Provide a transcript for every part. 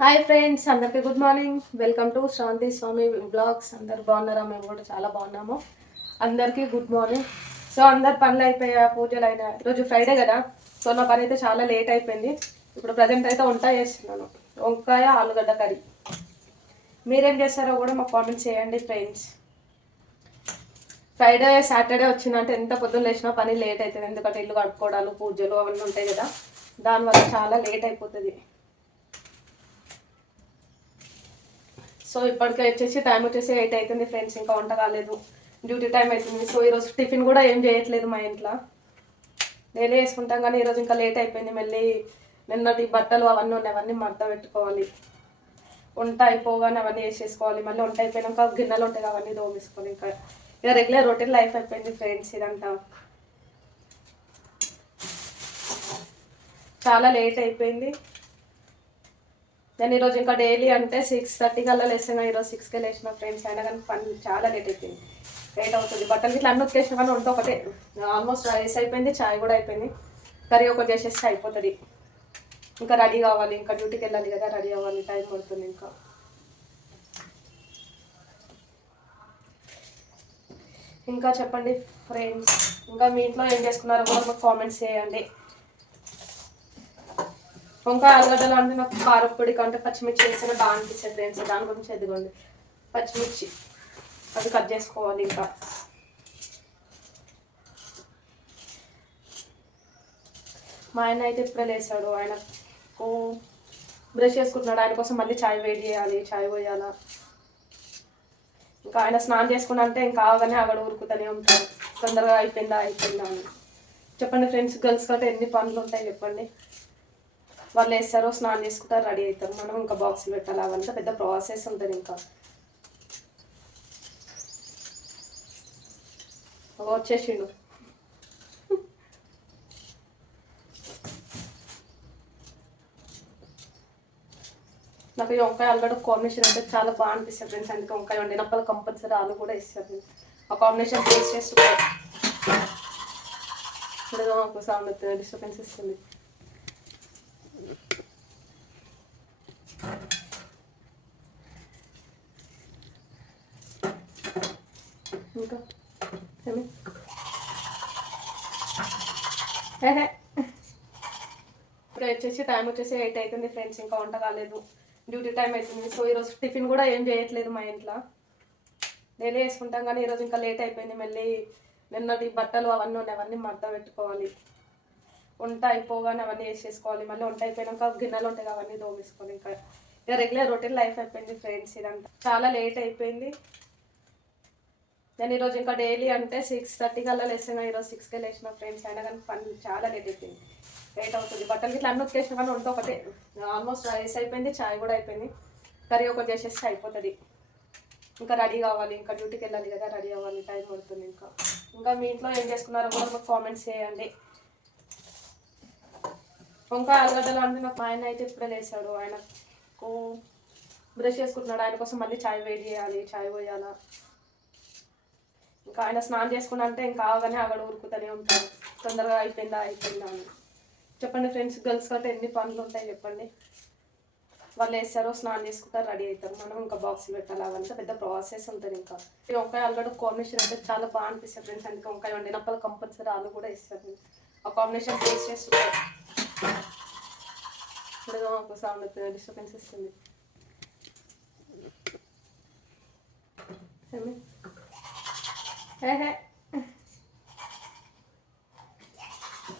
Hi friends అందరికీ good morning welcome to Shranti Swami blogs అందరు బాగున్నారా? మేము కూడా చాలా బాగున్నాము. అందరికీ గుడ్ మార్నింగ్ సో అందరు పనులు అయిపోయా పూజలు అయినా. ఈరోజు ఫ్రైడే కదా. సో నా పని అయితే చాలా లేట్ అయిపోయింది. ఇప్పుడు ప్రజెంట్ అయితే వంట చేస్తున్నాను. వంకాయ ఆలుగడ్డ కర్రీ. మీరేం చేస్తారో కూడా మాకు కామెంట్స్ చేయండి ఫ్రెండ్స్ ఫ్రైడే సాటర్డే వచ్చిందంటే ఎంత పొద్దున్న లేచినా పని లేట్ అవుతుంది. ఎందుకంటే ఇల్లు కడుక్కోవడాలు పూజలు అవన్నీ ఉంటాయి కదా. దానివల్ల చాలా లేట్ అయిపోతుంది. సో ఇప్పటికే వచ్చేసి టైం వచ్చేసి ఎయిట్ అవుతుంది ఫ్రెండ్స్ ఇంకా వంట కాలేదు డ్యూటీ టైం అవుతుంది సో ఈరోజు టిఫిన్ కూడా ఏం చేయట్లేదు మా ఇంట్లో. నేనే వేసుకుంటాం కానీ ఈరోజు ఇంకా లేట్ అయిపోయింది. మళ్ళీ నిన్నటి బట్టలు అవన్నీ ఉన్నాయి. అవన్నీ మడత పెట్టుకోవాలి. వంట అయిపోగానే అవన్నీ వేసేసుకోవాలి. మళ్ళీ వంట అయిపోయినాక గిన్నెలు ఉంటాయి అవన్నీ దోమేసుకోవాలి ఇంకా. ఇక రెగ్యులర్ రొటీన్ లైఫ్ అయిపోయింది ఫ్రెండ్స్ ఇదంతా. చాలా లేట్ అయిపోయింది. నేను ఈరోజు ఇంకా డైలీ అంటే సిక్స్ థర్టీ కల్లా లేసాను ఈరోజు సిక్స్కే లేచిన ఫ్రెండ్స్ అయినా కానీ పని చాలా లేట్ అయిపోయింది. లేట్ అవుతుంది. బట్టలు ఇట్లా అన్నీ వచ్చేసిన కానీ వంట ఒకటే. ఆల్మోస్ట్ రైస్ అయిపోయింది చాయ్ కూడా అయిపోయింది. కర్రీ ఒకటి చేసేస్తే అయిపోతుంది. ఇంకా రెడీ కావాలి. ఇంకా డ్యూటీకి వెళ్ళాలి కదా రెడీ అవ్వాలి. టైం పడుతుంది ఇంకా. ఇంకా చెప్పండి ఫ్రెండ్స్ ఇంకా మీ ఇంట్లో ఏం చేసుకున్నారో కూడా మాకు కామెంట్స్ చేయండి. వంకాయ ఆలుగడ్డలు అంటే నాకు కారపొడి కంటే పచ్చిమిర్చి వేస్తేనే బాగా అనిపిస్తుంది ఫ్రెండ్స్ దాని గురించి ఎదుగుండి. పచ్చిమిర్చి. అది కట్ చేసుకోవాలి ఇంకా. మా ఆయన అయితే ఇప్పుడే లేచాడు ఆయనకు బ్రష్ చేసుకుంటున్నాడు. ఆయన కోసం మళ్ళీ చాయ్ వేడి చేయాలి. చాయ్ పోయాలా. ఇంకా ఆయన స్నానం చేసుకున్నా అంటే ఇంకా ఆగనే అక్కడ ఊరుకుతూనే ఉంటాడు. తొందరగా అయిపోయిందా? అయిపోయిందా అని. చెప్పండి ఫ్రెండ్స్ గర్ల్స్ కంటే ఎన్ని పనులు ఉంటాయి చెప్పండి. వాళ్ళు వేస్తారో స్నానం చేసుకుంటారు రెడీ అవుతారు మనం ఇంకా బాక్సులు పెట్టాలి అవంతా పెద్ద ప్రాసెస్ ఉంటుంది ఇంకా. వచ్చేసిండు. నాకు ఈ వంకాయ ఆలుగడ్డ కాంబినేషన్ అంటే చాలా బాగా అనిపిస్తుంది ఫ్రెండ్స్. అందుకే వంకాయ వండినప్పుడు కంపల్సరీ ఆలు కూడా ఇస్తారు. ఆ కాంబినేషన్ టేస్ట్ చేస్తుంది ఇప్పుడు ఒక సౌండ్ డిస్టర్బెన్స్ ఇస్తుంది. ఇంకా? ఇప్పుడు వచ్చేసి టైం వచ్చేసి ఎయిట్ అవుతుంది ఫ్రెండ్స్ ఇంకా వంట కాలేదు. డ్యూటీ టైం అవుతుంది. సో ఈరోజు టిఫిన్ కూడా ఏం చేయట్లేదు మా ఇంట్లో. డైలీ వేసుకుంటాం కానీ ఈరోజు ఇంకా లేట్ అయిపోయింది. మళ్ళీ నిన్నటి బట్టలు అవన్నీ ఉన్నాయి. అవన్నీ మడత పెట్టుకోవాలి. వంట అయిపోగానే అవన్నీ వేసేసుకోవాలి. మళ్ళీ వంట అయిపోయినాక గిన్నెలు ఉంటాయి కదా, అవన్నీ దోమేసుకోవాలి ఇంకా. ఇక రెగ్యులర్ రొటీన్ లైఫ్ అయిపోయింది ఫ్రెండ్స్ ఇదంతా. చాలా లేట్ అయిపోయింది. నేను ఈరోజు ఇంకా డైలీ అంటే సిక్స్ థర్టీ కల్లా లేసాను ఈరోజు సిక్స్కే లేచిన ఫ్రెండ్స్ అయినా కానీ పని చాలా లేట్ అయిపోయింది. లేట్ అవుతుంది. బట్టలు ఇట్లా అన్నీ వచ్చేసిన కానీ వంట ఒకటే. ఆల్మోస్ట్ రైస్ అయిపోయింది చాయ్ కూడా అయిపోయింది. కర్రీ ఒకటి చేసేస్తే అయిపోతుంది. ఇంకా రెడీ కావాలి. ఇంకా డ్యూటీకి వెళ్ళాలి కదా రెడీ అవ్వాలి. టైం పడుతుంది ఇంకా. ఇంకా మీ ఇంట్లో ఏం చేసుకున్నారో కూడా మాకు కామెంట్స్ చేయండి. ఇంకా ఆలుగడ్డలు అంటే నాకు మా ఆయన అయితే ఇప్పుడే లేచాడు. ఆయనకు బ్రష్ చేసుకుంటున్నాడు. ఆయన కోసం మళ్ళీ చాయ్ వేడి చేయాలి చాయ్ పోయాలా. ఇంకా ఆయన స్నానం చేసుకున్నా అంటే ఇంకా ఆగనే అక్కడ ఊరుకుతూనే ఉంటాడు. తొందరగా అయిపోయిందా అయిపోయిందా అని. చెప్పండి ఫ్రెండ్స్ గర్ల్స్ కంటే ఎన్ని పనులు ఉంటాయి చెప్పండి. వాళ్ళు వేస్తారో స్నానం చేసుకుంటారు రెడీ అవుతారు. మనం ఇంకా బాక్స్ పెట్టాలి అవంతా పెద్ద ప్రాసెస్ ఉంటుంది ఇంకా. ఈ వంకాయ ఆల్రెడీ కాంబినేషన్ అంటే చాలా బాగా అనిపిస్తుంది ఫ్రెండ్స్ అందుకే వంకాయ వండినప్పుడు కంపల్సరీ ఆలు కూడా ఇస్తారు ఆ కాంబినేషన్ టేస్ట్ చేస్తుంటారు ఇప్పుడు ఒక సౌండ్ డిస్టర్బెన్స్ ఇస్తుంది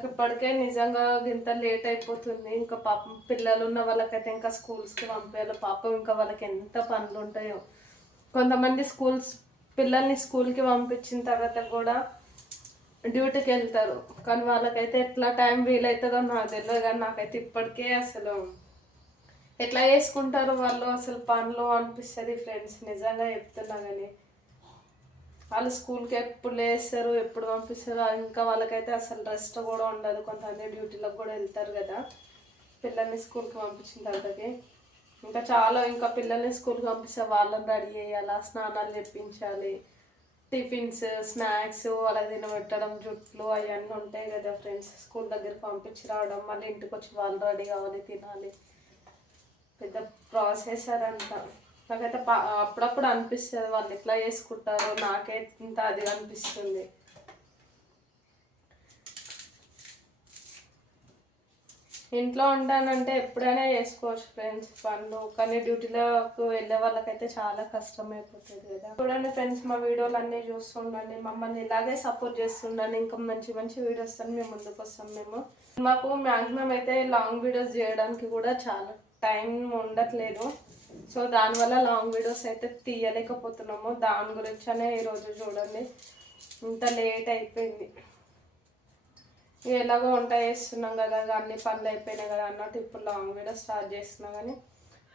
ఇప్పటికే నిజంగా ఇంత లేట్ అయిపోతుంది. ఇంకా పాపం పిల్లలు ఉన్న వాళ్ళకైతే ఇంకా స్కూల్స్కి పంపేయాలి. పాపం ఇంకా వాళ్ళకి ఎంత పనులు ఉంటాయో. కొంతమంది స్కూల్స్ పిల్లల్ని స్కూల్కి పంపించిన తర్వాత కూడా డ్యూటీకి వెళ్తారు. కానీ వాళ్ళకైతే ఎట్లా టైం వీలవుతుందో నాకు తెలియదు కానీ నాకైతే ఇప్పటికే అసలు ఎట్లా చేసుకుంటారు వాళ్ళు అసలు పనులు అనిపిస్తుంది. ఫ్రెండ్స్ నిజంగా చెప్తున్నా కానీ వాళ్ళు స్కూల్కి ఎప్పుడు లేస్తారు ఎప్పుడు పంపిస్తారు ఇంకా వాళ్ళకైతే అసలు రెస్ట్ కూడా ఉండదు. కొంతమంది డ్యూటీలకు కూడా వెళ్తారు కదా. పిల్లల్ని స్కూల్కి పంపించిన తర్వాతకి. ఇంకా చాలా ఇంకా పిల్లల్ని స్కూల్కి పంపిస్తే వాళ్ళని రెడీ చేయాలి స్నానాలు తెప్పించాలి టిఫిన్స్ స్నాక్స్ అలా తినబెట్టడం జుట్లు అవన్నీ ఉంటాయి కదా ఫ్రెండ్స్. స్కూల్ దగ్గరికి పంపించి రావడం మళ్ళీ ఇంటికి వచ్చి వాళ్ళు రెడీ కావాలి తినాలి. పెద్ద ప్రాసెస్ అదంతా. నాకైతే పా- అప్పుడప్పుడు అనిపిస్తుంది వాళ్ళు ఎట్లా చేసుకుంటారో నాకే ఇంత అది అనిపిస్తుంది. ఇంట్లో ఉంటానంటే ఎప్పుడైనా చేసుకోవచ్చు ఫ్రెండ్స్ పనులు కానీ డ్యూటీలోకి వెళ్ళే వాళ్ళకైతే చాలా కష్టం అయిపోతుంది కదా. చూడండి ఫ్రెండ్స్ మా వీడియోలు అన్నీ చూస్తుండండి మమ్మల్ని ఇలాగే సపోర్ట్ చేస్తుండండి ఇంకా మంచి మంచి వీడియోస్ అని మేము ముందుకు వస్తాం మేము. మాకు మ్యాక్సిమం అయితే లాంగ్ వీడియోస్ చేయడానికి కూడా చాలా టైం ఉండట్లేదు. సో దానివల్ల లాంగ్ వీడియోస్ అయితే తీయలేకపోతున్నాము. దాని గురించనే ఈరోజు చూడండి. ఇంత లేట్ అయిపోయింది. ఎలాగో వంట చేస్తున్నాం కదా అన్ని పనులు అయిపోయినాయి కదా అన్నట్టు ఇప్పుడు లాంగ్ వీడియోస్ స్టార్ట్ చేస్తున్నా కానీ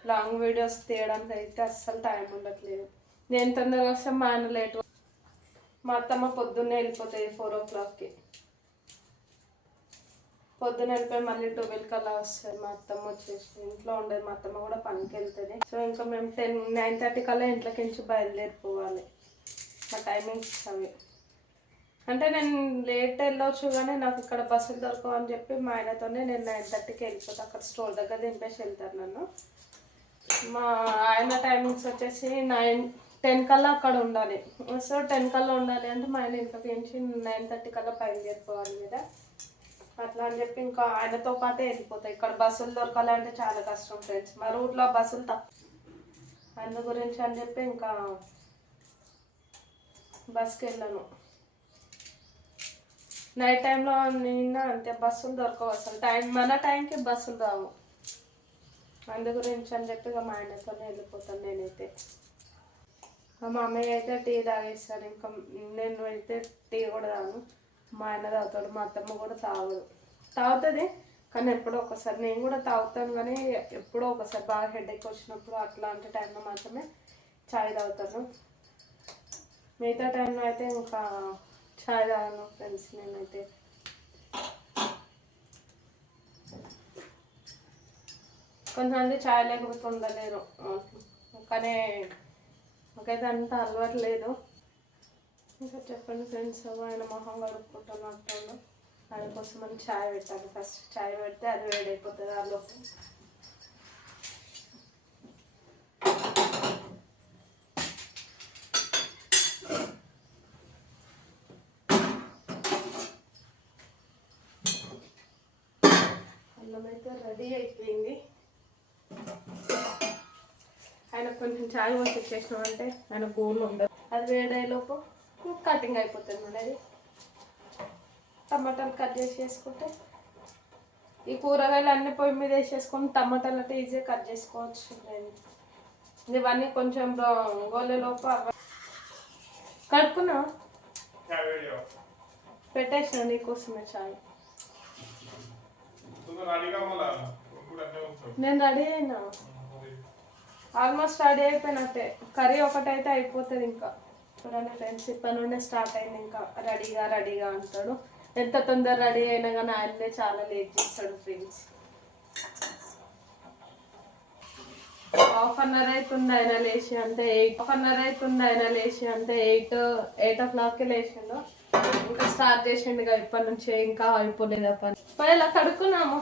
లాంగ్ వీడియోస్ తీయడానికి అయితే అస్సలు టైం ఉండట్లేదు. నేను తొందరగా వస్తే మా ఆయన లేట్ మా అత్తమ్మ పొద్దున్నే వెళ్ళిపోతాయి ఫోర్ ఓ క్లాక్కి. పొద్దున వెళ్ళిపోయి మళ్ళీ ట్వెల్వ్ కల్లా వస్తుంది మా అత్తమ్మ వచ్చేసి. ఇంట్లో ఉండదు మా అత్తమ్మ కూడా పనికి వెళ్తుంది సో ఇంకా మేము టెన్ నైన్ థర్టీ కల్లా ఇంట్లోకి నుంచి బయలుదేరిపోవాలి. మా టైమింగ్స్ అవి. అంటే నేను లేట్ వెళ్ళొచ్చు కానీ నాకు ఇక్కడ బస్సులు దొరకవు అని చెప్పి మా ఆయనతోనే నేను నైన్ థర్టీకి వెళ్ళిపోతా. అక్కడ స్టోర్ దగ్గర దింపేసి వెళ్తాను నన్ను. మా ఆయన టైమింగ్స్ వచ్చేసి నైన్ టెన్ కల్లా అక్కడ ఉండాలి. సో టెన్ కల్లా ఉండాలి అంటే మా ఆయన ఇంట్లోకి నుంచి నైన్ థర్టీ కల్లా బయలుదేరిపోవాలి మీద అట్లా అని చెప్పి ఇంకా ఆయనతో పాటే వెళ్ళిపోతాయి ఇక్కడ బస్సులు దొరకాలంటే చాలా కష్టం ఫ్రెండ్స్ మా రూట్లో బస్సులు తక్కువ. అందు గురించి అని చెప్పి ఇంకా బస్కి వెళ్ళాను. నైట్ టైంలో నిన్న అంతే బస్సులు దొరకవు అసలు. టైం మన టైంకి బస్సులు రావు. అందు గురించి అని చెప్పి ఇక మా ఆయనతోనే వెళ్ళిపోతాను నేనైతే. మా మమ్మీ అయితే టీ తాగేస్తాను ఇంకా నేను అయితే టీ కూడా తాను మా ఆయన తాగుతాడు మా అత్తమ్మ కూడా తాగదు. తాగుతుంది కానీ ఎప్పుడో ఒకసారి. నేను కూడా తాగుతాను కానీ ఎప్పుడో ఒకసారి బాగా హెడేక్ వచ్చినప్పుడు అట్లాంటి టైంలో మాత్రమే చాయ్ తాగుతాను. మిగతా టైంలో అయితే ఇంకా చాయ్ తాగను ఫ్రెండ్స్ నేనైతే. కొంతమంది చాయ్ లేకపోతే ఉండలేరు. కానీ నాకైతే అంత అలవాటు లేదు. ఇంకా చెప్పండి ఫ్రెండ్స్ ఆయన మొహం కడుక్కుంటాను అంటాను ఆయన కోసం మనం చాయ్ పెట్టాలి. ఫస్ట్ చాయ్ పెడితే అది వేడైపోతుంది ఆ లోపు అల్లం అయితే రెడీ అయిపోయింది. ఆయన కొంచెం చాయ్ వచ్చి ఇచ్చేసినామంటే ఆయన గోల్ ఉండదు అది వేడేలోపు కటింగ్ అయిపోతుంది అది టమాటాలు కట్ చేసి వేసుకుంటే ఈ కూరగాయలు అన్ని పొయ్యి మీద వేసేసుకొని టమాటాలు అంటే ఈజీగా కట్ చేసుకోవచ్చు నేను ఇవన్నీ కొంచెం గోలెలోపు అవ- కడుక్కున్నా పెట్టేసిన నీకోసమే చాయ్. నేను రెడీ అయినా? ఆల్మోస్ట్ రెడీ అయిపోయినట్టే. కర్రీ ఒకటైతే అయిపోతుంది ఇంకా. చూడండి ఫ్రెండ్స్ ఇప్పటి నుండే స్టార్ట్ అయింది ఇంకా. రెడీగా రెడీగా అంటాడు. ఎంత తొందర రెడీ అయినా కానీ ఆయననే చాలా లేట్ చేస్తాడు ఫ్రెండ్స్. హాఫ్ అన్ అవర్ అవుతుంది ఆయన లేచి అంటే ఎయిట్. హాఫ్ అన్ అవర్ అవుతుంది ఆయన లేచి అంటే ఎయిట్ ఎయిట్ ఓ క్లాక్కి లేచిండు. ఇంకా స్టార్ట్ చేసిండు కదా ఇప్పటి నుంచి ఇంకా అయిపోలేదు పని పని. పోయి ఇలా కడుక్కున్నాము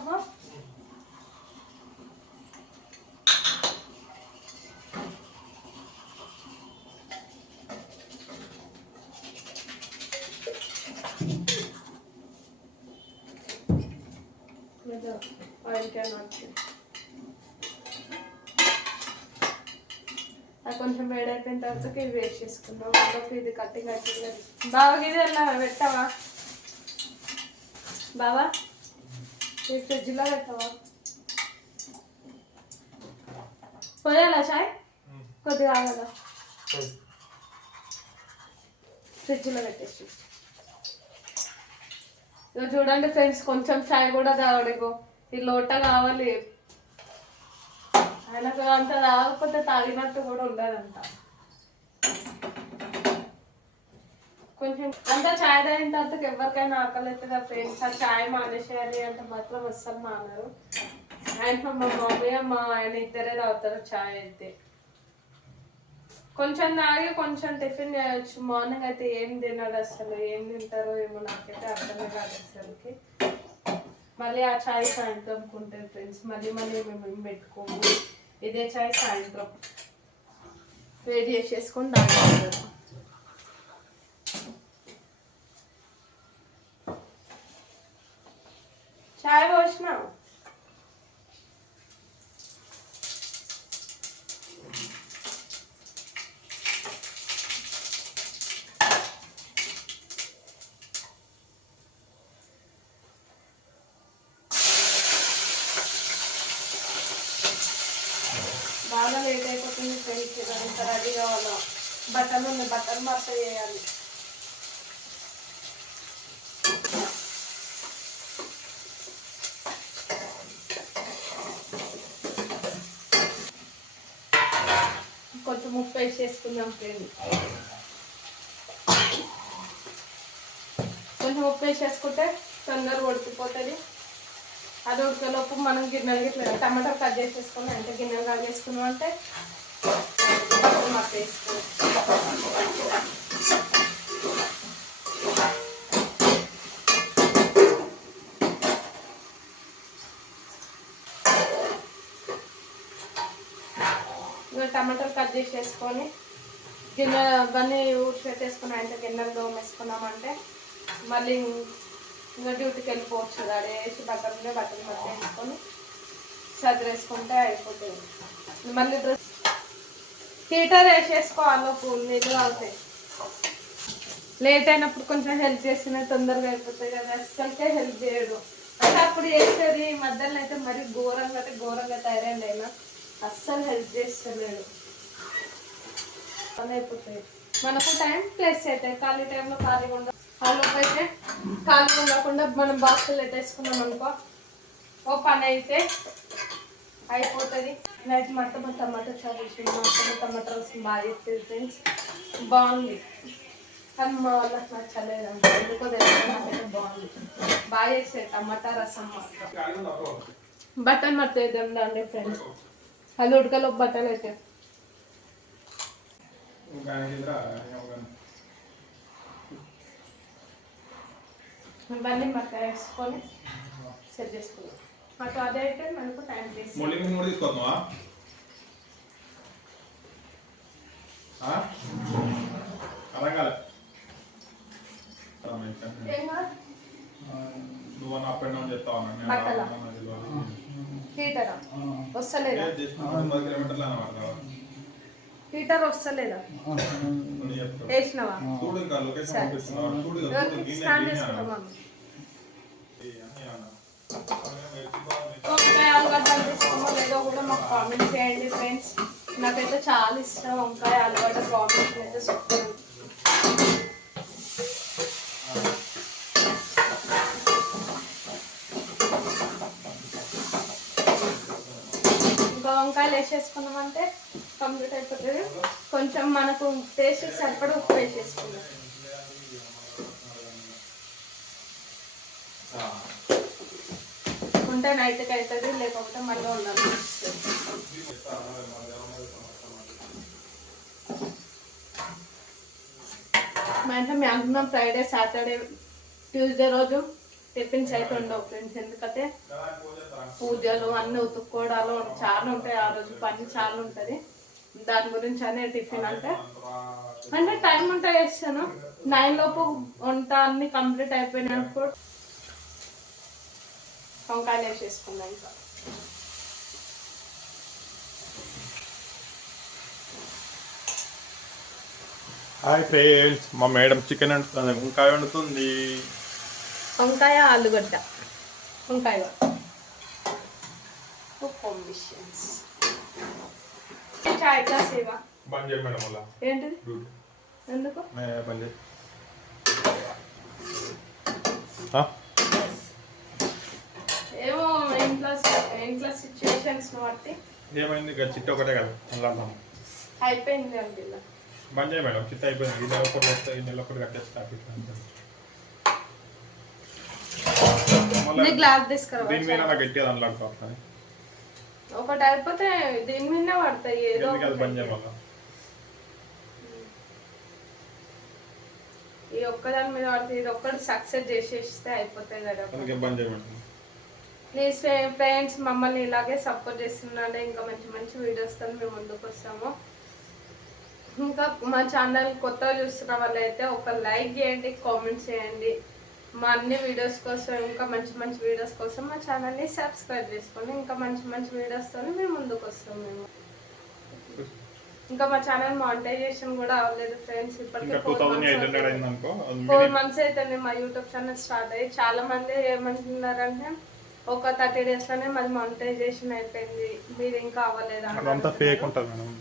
ఏదో ఆయిల్ క్యాన్ వచ్చి అది కొంచెం వేడైపోయిన తర్వాత ఇది వేస్ట్ చేసుకుందాం అందులోకి ఇది కట్టి కట్టి బాగా ఇది ఎలా పెట్టవా బావా ఇది ఫ్రిడ్జ్లో పెట్టవా పోయాలా చాయ్ కొద్దిగా ఆగదా ఫ్రిడ్జ్లో పెట్టేసి ఇగో చూడండి ఫ్రెండ్స్ కొంచెం చాయ్ కూడా తాగడిగో ఈ లోట కావాలి. ఆయనకు అంత తాగకపోతే తాగినట్టు కూడా ఉండదంట. కొంచెం అంత చాయ్ తాగిన తర్వాత ఎవరికైనా ఆకలి అవుతుంది ఫ్రెండ్స్? ఆ చాయ్ మానేసేయాలి అంటే మాత్రం అస్సలు మానరు. ఆయన మా మమ్మీ మా ఆయన ఇద్దరే తాగుతారు చాయ్ అయితే. కొంచెం తాగి కొంచెం టిఫిన్ చేయొచ్చు. మార్నింగ్ అయితే ఏం తినడు అసలు? ఏం తింటారో ఏమో నాకైతే అర్థమే మళ్ళీ ఆ చాయ్ సాయంత్రం ఉంటుంది ఫ్రెండ్స్ మళ్ళీ మళ్ళీ మేము ఏం పెట్టుకోము. ఇదే చాయ్ సాయంత్రం. వేడి చేసేసుకొని దాంట్లో చాయ్ పోసిన బాగా లేట్ అయిపోతుంది ఫ్రెండ్స్. ఇదంతా రెడీ కావాలా బట్టలు ఉంది బట్టలు మర్త చేయాలి. కొంచెం ఉప్పు వేసేసుకుందాం ఫ్రెండ్ కొంచెం ఉప్పు వేసేసుకుంటే తొందరగా ఉడికిపోతుంది. అది ఉడకలోపు మనం గిన్నెలు గిట్ల టమాటాలు కట్ చేసేసుకున్నాం అంటే గిన్నెలు కట్ చేసుకున్నాం అంటే బట్టలు ఇంకా టమాటాలు కట్ చేసేసుకొని గిన్నె అవన్నీ ఊడ్చి పెట్టేసుకుని అంటే గిన్నెలు దోమేసుకున్నామంటే మళ్ళీ ఇంకా డ్యూటీకి వెళ్ళిపోవచ్చు కదా. వేసి బట్టలు బట్టలు మధ్య వేసుకొని చదివేసుకుంటే అయిపోతుంది మళ్ళీ డ్రెస్ హీటర్ వేసేసుకోవాలి పూలు నీళ్ళు అవుతాయి లేట్ అయినప్పుడు కొంచెం హెల్ప్ చేసిన తొందరగా అయిపోతాయి కదా. అస్సలకే హెల్ప్ చేయడు అంటే అప్పుడు చేసేది ఈ మధ్యలో అయితే మరి ఘోరంగా అయితే ఘోరంగా తయారైంది అయినా అస్సలు హెల్ప్ చేస్తలేడు పని అయిపోతాయి. మనకు టైం ప్లేస్ అవుతాయి ఖాళీ టైంలో ఖాళీగా ఉండదు వాళ్ళకి అయితే ఖాళీగా ఉండకుండా మనం బాక్సులు పెట్టేసుకున్నాం అనుకో ఓ పని అయితే అయిపోతుంది. నైట్ మొత్తం టమాటా చదివి మొత్తం టమాటా రసం బాగా చేస్తుంది ఫ్రెండ్స్ బాగుంది. కానీ మా వాళ్ళకి నచ్చలేదు అంత ఎందుకో తెలియదు నాకైతే బాగుంది. బాగా చేసేది టమాటా రసం మాత్రం. బట్టలు మట్టి వేద్దాం ఫ్రెండ్స్ అది ఉడకలో బటన్ అయితే. ఇవన్నీ మక్క వేసుకొని సెట్ చేసుకున్నాం. మాకు అదే అయితే మనకు టైం కాదు నువ్వు అన్న అప్ అండ్ డౌన్ చెప్తా ఉన్నా బట్టలా? హీటరా. వస్తలేదా? కిలోమీటర్లు హీటర్ వస్తలేదా? వేసినావా? చూడు ఇంకా లొకేషన్ చూడు చూడు స్టార్ట్ చేసుకుంటాం. వంకాయ ఆలుగడ్డ ఇష్టమో లేదో కూడా మాకు కామెంట్ చేయండి ఫ్రెండ్స్ నాకైతే చాలా ఇష్టం వంకాయ ఆలుగడ్డ కాంబినేషన్ అయితే సూపర్. ఇంకా వంకాయలు వేసేసుకున్నామంటే కంప్లీట్ అయిపోతుంది. కొంచెం మనకు టేస్ట్ సరిపడా ఉప్పు వేసేసుకుందాం ఉంటే నైట్కి అవుతుంది లేకపోతే మళ్ళీ ఉండాలి. మా ఇంట్లో మ్యాక్సిమం ఫ్రైడే సాటర్డే ట్యూస్డే రోజు టిఫిన్స్ అయితే ఉండవు ఫ్రెండ్స్. ఎందుకంటే పూజలు అన్ని ఉతుక్కోవడాలు చాలా ఉంటాయి. ఆ రోజు పని చాలా ఉంటుంది. దాని గురించి అనే టిఫిన్ అంటే? అంటే టైం ఉంటే వేస్తాను నైన్ లోపు వంట అన్ని కంప్లీట్ అయిపోయినప్పుడు వంకాయలు వేసేసుకున్నాం ఇంకా. హాయ్ ఫ్రెండ్స్ మా మేడం చికెన్ వండుతుంది వంకాయ వండుతుంది. వంకాయ ఆలుగడ్డ. వంకాయ. కాంబినేషన్స్ చాయ్ గ్లాస్ ఇవా బంద్ చేయి మేడం అలా ఏంటిది? ఎందుకు? బంద్ చేయి. ఏమో ఇంట్లో ఇంట్లో సిచ్యువేషన్స్ బట్టి. ఏమైంది? ఇక చిట్ట ఒకటే కదా. అన్నాం. అయిపోయింది అండి ఇలా బంద్ చేయి మేడం. చిట్ట అయిపోయింది. ఈ నెల ఒకటి వస్తే ఈ నెల ఒకటి కట్టేస్తా. నీ గ్లాస్ దీని మీద తీసుకురా నాకు గట్టిగా దానిలాడుతా ఒకటి అయిపోతే దీని మీద పడతాయి ఏదో ఈ ఒక్కదాని మీద పడితే ఇది ఒక్కటి సక్సెస్ చేసేస్తే అయిపోతాయి కదా. ప్లీజ్ ఫ్రెండ్స్ మమ్మల్ని ఇలాగే సపోర్ట్ చేస్తున్నాండి ఇంకా మంచి మంచి వీడియోస్తో మేము ముందుకు వస్తాము. ఇంకా మా ఛానల్ కొత్తగా చూస్తున్న వాళ్ళైతే ఒక లైక్ చేయండి కామెంట్ చేయండి. మా అన్ని వీడియోస్ కోసం ఇంకా మంచి మంచి వీడియోస్ కోసం మా ఛానల్ని సబ్స్క్రైబ్ చేసుకోండి. ఇంకా మంచి మంచి వీడియోస్తో మేము ముందుకు వస్తాం మేము. ఇంకా మా ఛానల్ మానిటైజేషన్ కూడా అవ్వలేదు ఫ్రెండ్స్ ఇప్పటికే ఫోర్ మంత్స్ అయితే మా యూట్యూబ్ ఛానల్ స్టార్ట్ అయ్యి చాలా మంది ఏమంటున్నారంటే ఒక థర్టీ డేస్లోనే మాది మానిటైజేషన్ అయిపోయింది. మీది ఇంకా అవ్వలేదు ఫేక్ ఉంటుంది మేడం.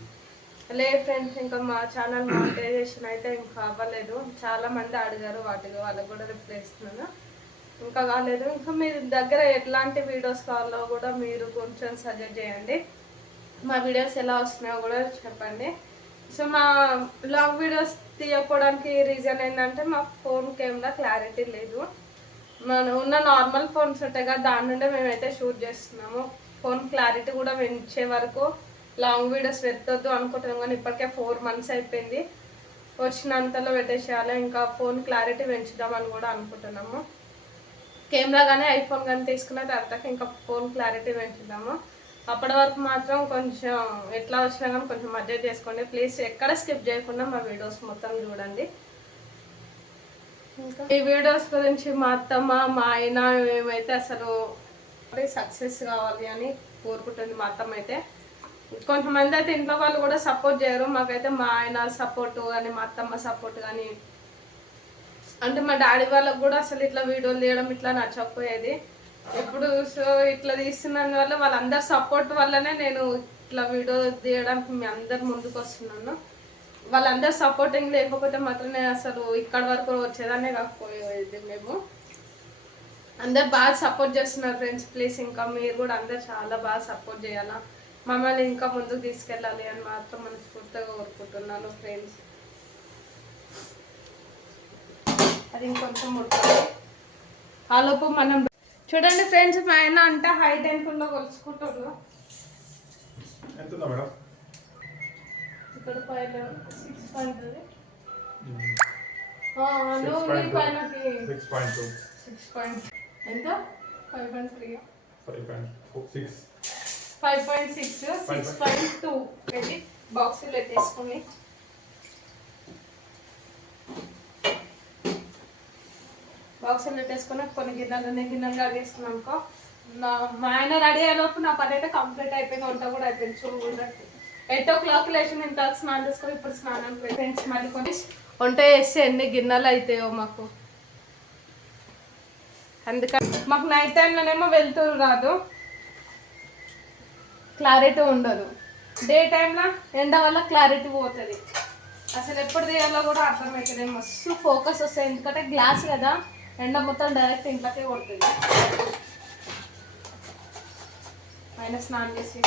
లేదు ఫ్రెండ్స్ ఇంకా మా ఛానల్ మానిటైజేషన్ అయితే ఇంకా అవ్వలేదు. చాలా మంది అడిగారు వాటికి వాళ్ళకి కూడా రిప్లై ఇస్తున్నాను. ఇంకా కాలేదు. ఇంకా మీ దగ్గర ఎట్లాంటి వీడియోస్ కావాలో కూడా మీరు కొంచెం సజెస్ట్ చేయండి. మా వీడియోస్ ఎలా వస్తున్నాయో కూడా చెప్పండి. సో మా లాంగ్ వీడియోస్ తీయకపోవడానికి రీజన్ ఏంటంటే మా ఫోన్ కెమెరా క్లారిటీ లేదు. మన ఉన్న నార్మల్ ఫోన్స్ ఉంటాయి కదా దాని నుండే మేమైతే షూట్ చేస్తున్నాము. ఫోన్ క్లారిటీ కూడా పెంచే వరకు లాంగ్ వీడియోస్ పెట్టొద్దు అనుకుంటున్నాం కానీ ఇప్పటికే ఫోర్ మంత్స్ అయిపోయింది. వచ్చినంతలో పెట్టేసేయాలి ఇంకా ఫోన్ క్లారిటీ పెంచుదామని కూడా అనుకుంటున్నాము. కెమెరా కానీ ఐఫోన్ కానీ తీసుకున్న తర్వాత ఇంకా ఫోన్ క్లారిటీ పెంచుదాము. అప్పటి వరకు మాత్రం కొంచెం ఎట్లా వచ్చినా కానీ కొంచెం అడ్జస్ట్ చేసుకోండి. ప్లీజ్ ఎక్కడ స్కిప్ చేయకుండా మా వీడియోస్ మొత్తం చూడండి. ఇంకా ఈ వీడియోస్ గురించి మా అత్తమ్మ మా ఆయన మేమైతే అసలు సక్సెస్ కావాలి అని కోరుకుంటుంది మా అత్తమ్మ అయితే కొంతమంది అయితే ఇంట్లో వాళ్ళు కూడా సపోర్ట్ చేయరు. మాకైతే మా ఆయన సపోర్ట్ కానీ మా అత్తమ్మ సపోర్ట్ కానీ అంటే మా డాడీ వాళ్ళకి కూడా అసలు ఇట్లా వీడియోలు తీయడం ఇట్లా నచ్చకపోయేది. ఎప్పుడు సో ఇట్లా తీస్తున్నందు వల్ల వాళ్ళందరి సపోర్ట్ వల్లనే నేను ఇట్లా వీడియో తీయడానికి మీ అందరు ముందుకు వస్తున్నాను. వాళ్ళందరు సపోర్టింగ్ లేకపోతే మాత్రం నేను అసలు ఇక్కడ వరకు వచ్చేదాన్నే కాకపోయేది మేము. అందరు బాగా సపోర్ట్ చేస్తున్నారు ఫ్రెండ్స్ ప్లీజ్ ఇంకా మీరు కూడా అందరు చాలా బాగా సపోర్ట్ చేయాలా? మమ్మల్ని ఇంకా ముందుకు తీసుకెళ్ళాలి అని మాత్రం మనస్ఫూర్తిగా కోరుకుంటున్నాను ఫ్రెండ్స్ అది ఇంకొంచెం ఉడకాలి ఆలోపు మనం చూడండి ఫ్రెండ్స్ మా ఆయన అంటే హైట్ ఎంత కొలుచుకుంటున్నాం ఇక్కడ పైన సిక్స్ పాయింట్ నువ్వు సిక్స్ పాయింట్ సిక్స్ పాయింట్ ఎంత? Five point three five point six five point six six point two పెట్టి బాక్సులు పెట్టేసుకుని బాక్సులు పెట్టేసుకుని కొన్ని గిన్నెలు ఉన్నాయి గిన్నెలు కడిగేసుకున్నాం అనుకో. నా మా ఆయన రెడీ అయ్యేలోపు నా పని అయితే కంప్లీట్ అయిపోయింది. వంట కూడా అయిపోయింది. చూడండి ఎయిట్ ఓ క్లాక్ లేచి నేను తర్వాత స్నానం చేసుకొని ఇప్పుడు స్నానం ఫ్రెండ్స్ మళ్ళీ కొన్ని వంట చేస్తే ఎన్ని గిన్నెలు అవుతాయో మాకు. అందుకని మాకు నైట్ టైంలోనేమో వెళ్తురు రాదు. క్లారిటీ ఉండదు. డే టైంలో ఎండ వల్ల క్లారిటీ పోతుంది. అసలు ఎప్పుడు తీయాలో కూడా అర్థమవుతుంది మస్తు ఫోకస్ వస్తుంది. ఎందుకంటే గ్లాస్ కదా ఎండ మొత్తం డైరెక్ట్ ఇంట్లోకే కొడుతుంది. ఆయన స్నానం చేసి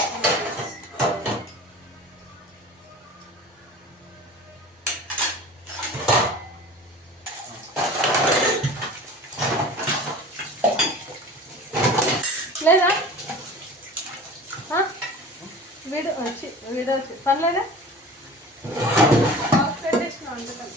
లేదా? వీడు వచ్చి వీడు వచ్చి పర్లేదా? పెట్టేసిన వంటకం